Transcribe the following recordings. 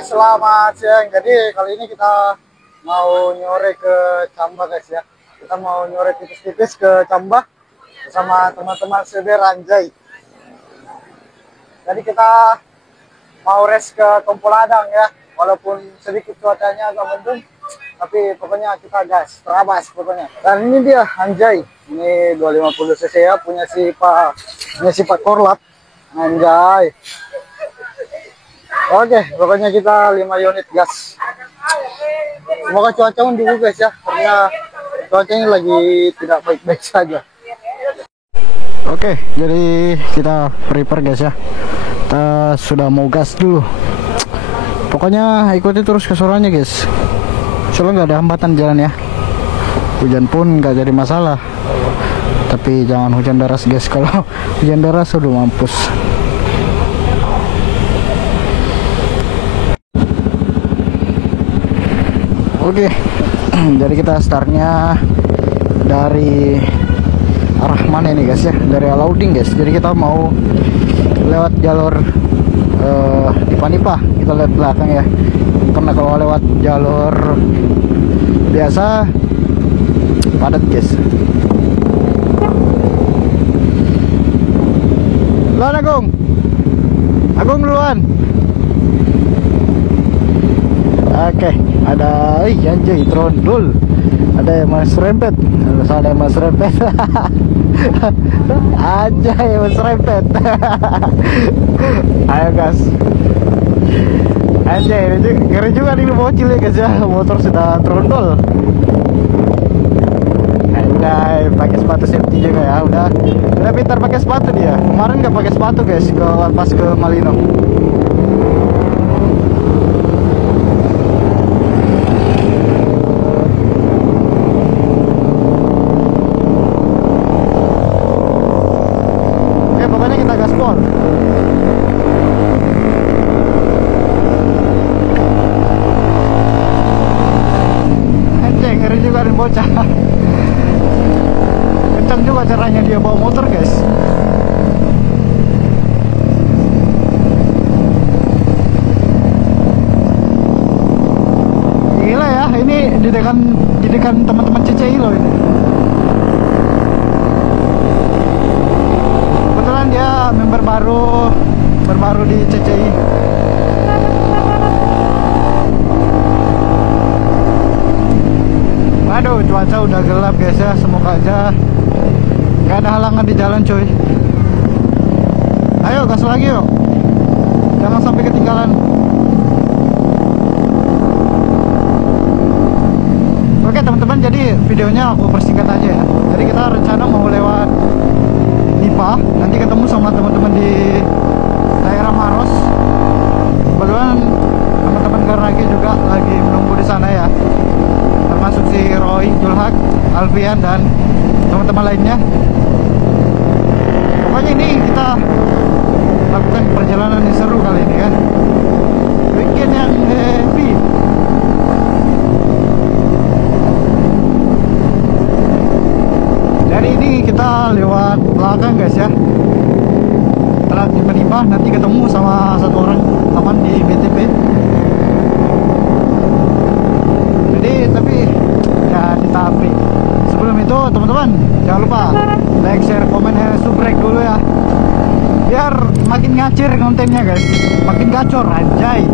guys, selamat siang. Jadi kali ini kita mau nyore ke Cambah guys ya. Kita mau nyore tipis-tipis ke Cambah bersama teman-teman CB Ranjai. Jadi kita mau race ke Tompoladang ya. Walaupun sedikit cuacanya agak mendung, tapi pokoknya kita gas, terabas pokoknya. Dan ini dia Anjay. Ini 250 cc ya, punya si Pak Korlat. Anjay. Oke, pokoknya kita 5 unit gas. Semoga cuaca mendukung guys ya, karena cuacanya lagi tidak baik-baik saja. Oke, jadi kita prepare guys ya. Kita sudah mau gas dulu. Pokoknya ikuti terus keseruannya guys. Soalnya nggak ada hambatan jalan ya. Hujan pun nggak jadi masalah. Tapi jangan hujan deras guys. Kalau hujan deras sudah mampus. Oke, jadi kita startnya dari arah mana ini guys ya, dari Alauddin guys. Jadi kita mau lewat jalur Nipah, kita lihat belakang ya, karena kalau lewat jalur biasa padat guys. Duluan Agung duluan. Oke, ada anjay trondol. Ada yang mas rempet. Ada yang mas rempet. Anjay mas rempet. Ayo gas. Anjay, ngeri juga nih bocil ya guys ya. Motor sudah trondol. Anjay, pakai sepatu safety juga ya. Udah pintar pakai sepatu dia. Kemarin nggak pakai sepatu guys, pas ke Malino. Bocah kencang juga caranya dia bawa motor guys. Gila ya, ini didekan teman-teman CCI loh ini. Kebetulan dia member baru di CCI. Aduh, cuaca udah gelap guys ya. Semoga aja gak ada halangan di jalan cuy. Ayo gas lagi yuk, jangan sampai ketinggalan. Oke teman-teman, jadi videonya aku persingkat aja ya. Jadi kita rencana mau lewat Nipah, nanti ketemu sama teman-teman di daerah Maros. Kebetulan teman-teman Garnagi juga lagi menunggu di sana ya, termasuk si Roy, Julhak, Alfian dan teman-teman lainnya. Pokoknya ini kita lakukan perjalanan yang seru kali ini kan, weekend yang happy. Jadi ini kita lewat belakang guys ya. Setelah tiba-tiba nanti ketemu sama satu orang teman di BTP. Tapi ya ditapi. Sebelum itu teman-teman jangan lupa like, share, komen, subrek dulu ya, biar makin ngacir kontennya guys, makin gacor anjay.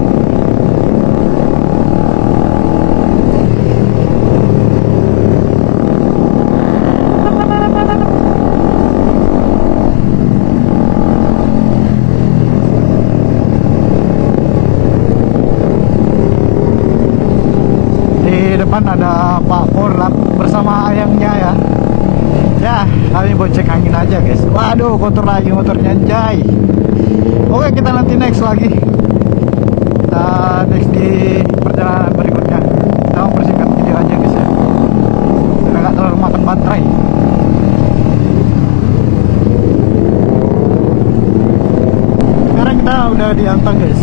Ada Pak Korlat bersama ayamnya ya. Ya, kami mau cek angin aja guys. Waduh, kotor lagi motornya anjay. Oke, kita nanti next lagi. Kita next di perjalanan berikutnya. Kita mau persingkat video aja guys ya, kita gak terlalu makan baterai. Sekarang kita udah di Antang guys.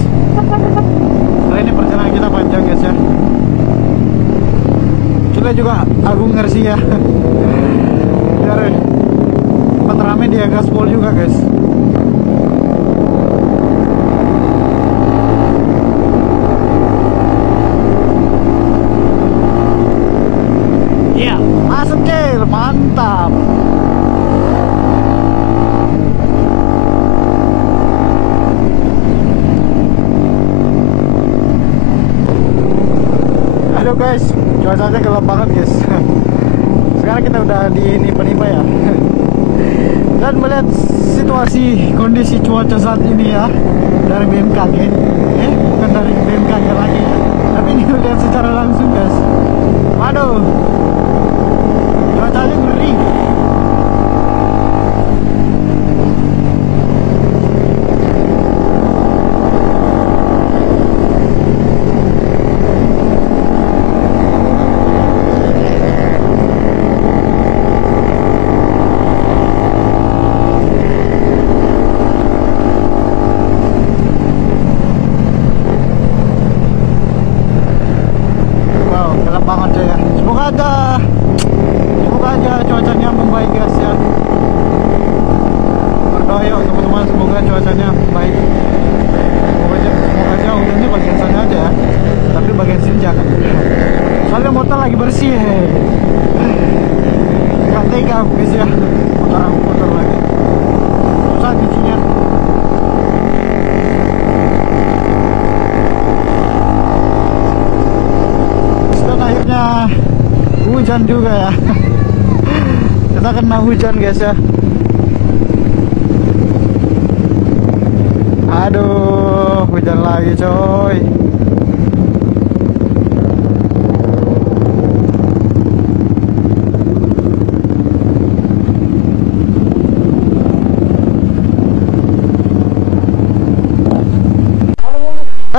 Nah, ini perjalanan kita panjang guys ya. Juga Agung ngersi ya. Biar tempat rame dia gaspol juga guys. guys, cuacanya gelap banget guys. Sekarang kita udah di Nipa ya. Dan melihat situasi kondisi cuaca saat ini ya dari BMKG, bukan dari BMKG lagi ya, tapi ini lihat secara langsung guys. Aduh, cuacanya ngeri. Semoga aja cuacanya membaik guys ya. Berdoa yuk teman-teman, semoga cuacanya baik. Semoga aja hujannya bagian sana aja ya, tapi bagian sini jangan. Soalnya motor lagi bersih. Gak tega guys ya, motor lagi susah cucinya. Dan akhirnya hujan juga ya. Kita kena hujan guys ya. Aduh, hujan lagi coy.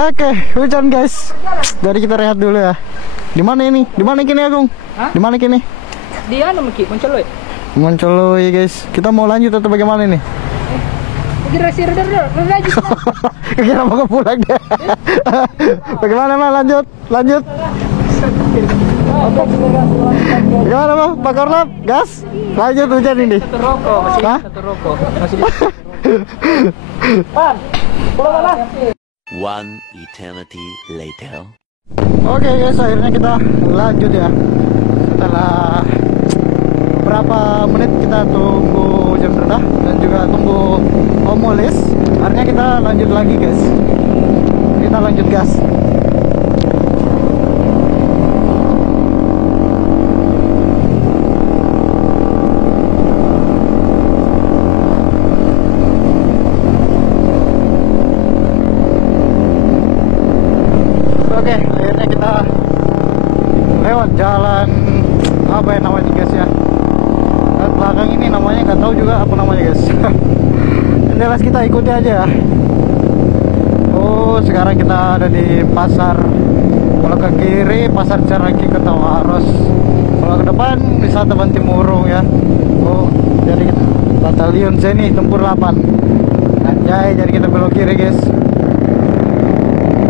Oke, hujan guys. Jadi kita rehat dulu ya. Di mana ini? Di mana kini Agung? Di mana kini? Dia Meki Moncoloy. Moncoloy guys. Kita mau lanjut atau bagaimana nih? Kira lanjut. Kira mau pulang deh. Bagaimana mah lanjut? Gimana mah Pak Korlap? Gas? Lanjut hujan ini. Satu rokok, satu rokok. Masih. Pan. Pulang mana? One eternity later. Oke guys, akhirnya kita lanjut ya. Setelah berapa menit kita tunggu hujan reda dan juga tunggu homolis, akhirnya kita lanjut lagi guys. Kita lanjut gas. Oke, akhirnya kita lewat jalan apa ya namanya guys ya. Dan belakang ini namanya nggak tahu juga apa namanya guys. Jelas kita ikuti aja. Oh, sekarang kita ada di pasar. Kalau ke kiri pasar Caraki ke Tawaros. Kalau ke depan wisata Bantimurung ya. Oh, jadi kita batalion sini tempur 8. Anjay, jadi kita belok kiri guys.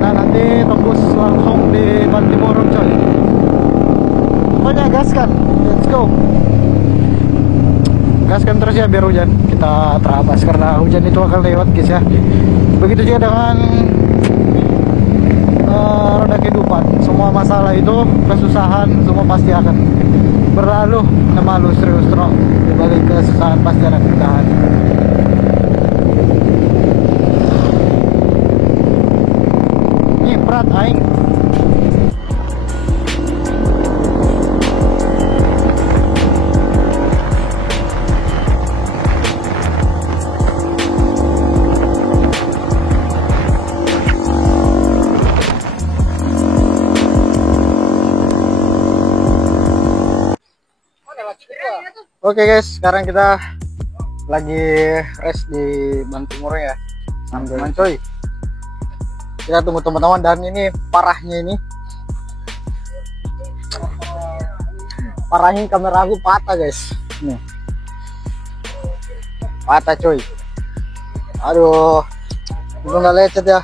Nah, nanti tembus langsung di Bantimurung coy. Pokoknya gaskan, let's go. Gaskan terus ya biar hujan kita terabas, karena hujan itu akan lewat guys ya. Begitu juga dengan roda kehidupan. Semua masalah itu, kesusahan semua pasti akan berlalu. Nama lu serius terus, dibalik kesusahan pasti ada kemudahan. Berat aing. Oke guys, sekarang kita lagi rest di Bantimurung ya, sambil mancoy. Kita tunggu teman-teman, dan ini parahnya kamera aku patah guys. Nih, patah coy. Aduh, itu nggak lecet ya.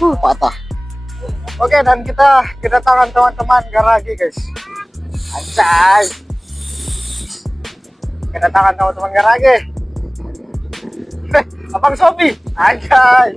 Patah. Oke, dan kita kedatangan teman-teman garagi guys. Anjay, kedatangan teman-teman garagi. Abang Sobi, anjay.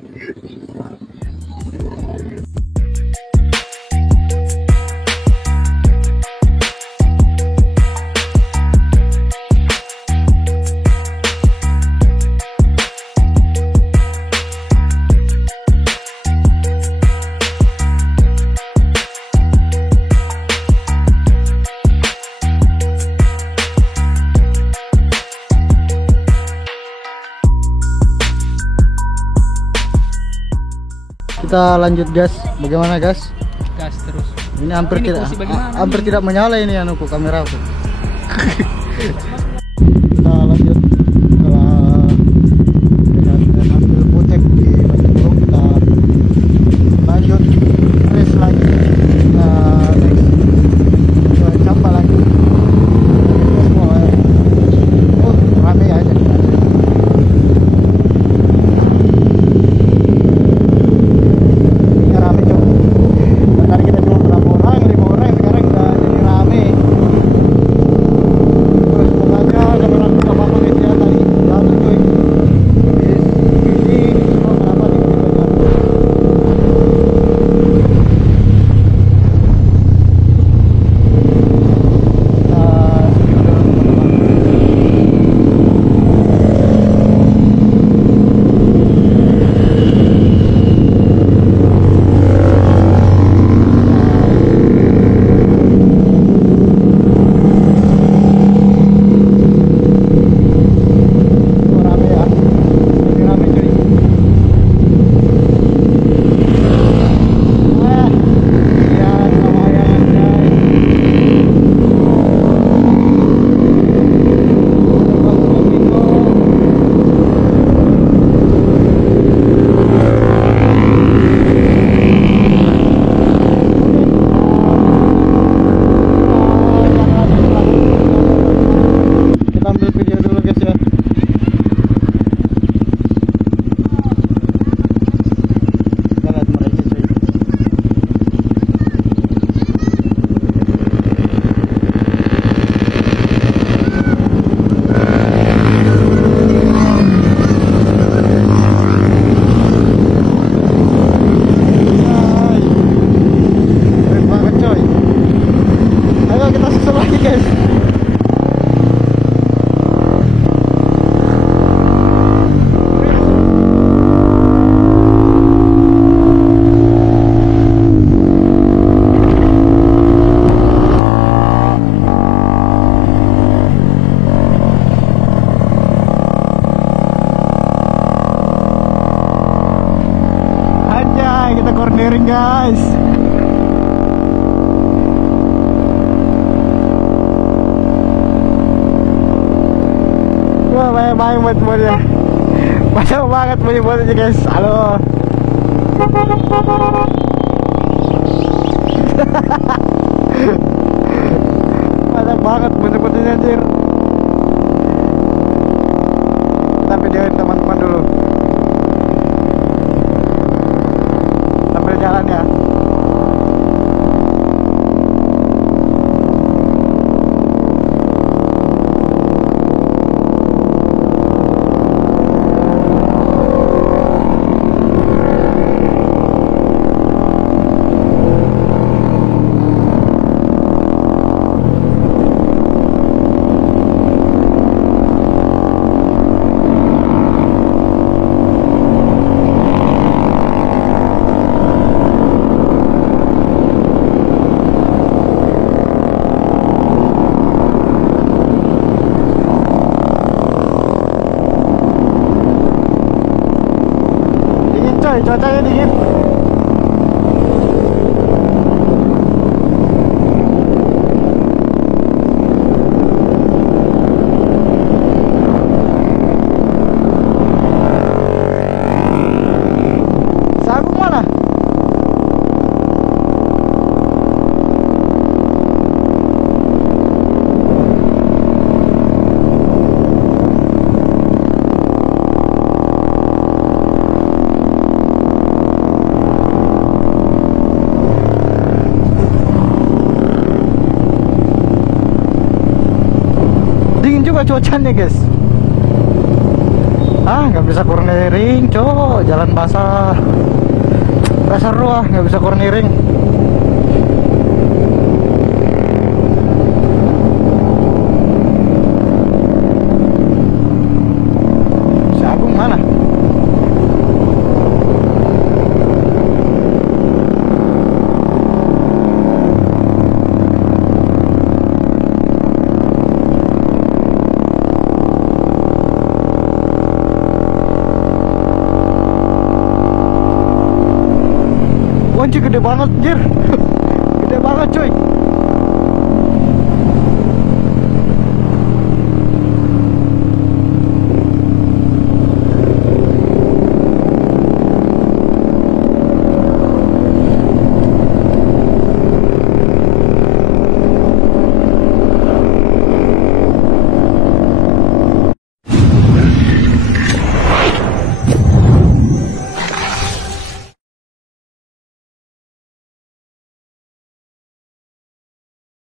kita lanjut gas. Bagaimana gas? Gas terus. Ini hampir Ini tidak posisi bagaimana hampir nih? tidak menyala ini anuku kamera aku. Kita lanjut setelah dengan ambil putek di Batu Burung, kita lanjut race lagi. Next ke Camba lagi. Semua rame aja. Ini rame cok. Tadi kita cuma berapa orang, 5 orang, sekarang udah jadi rame. Terus semoga kamera kita apa guys ya, tadi jatuh cuy. Ini semua kenapa tiba-tiba jatuh. Kita dulu teman-teman. Oh, rame ya. Ini rame cuy. Ya sama yang kita ambil video dulu guys ya. Kita lihat mereka cuy. Hai. Keren banget coy. Ayo kita susul lagi guys. Anjay, kita cornering guys. Wah, banyak banget mobilnya. Banyak banget mobilnya guys. Halo. Banyak banget mobilnya anjir. Kita videoin teman-teman dulu. Sambil jalan ya. Dingin coy, cuacanya dingin. Sagung mana? Dingin juga cuacanya guys. Nggak bisa cornering cok, jalan basah. Nggak seru nggak bisa cornering. Si Agung mana? Anjir gede banget, anjir. Gede banget, cuy.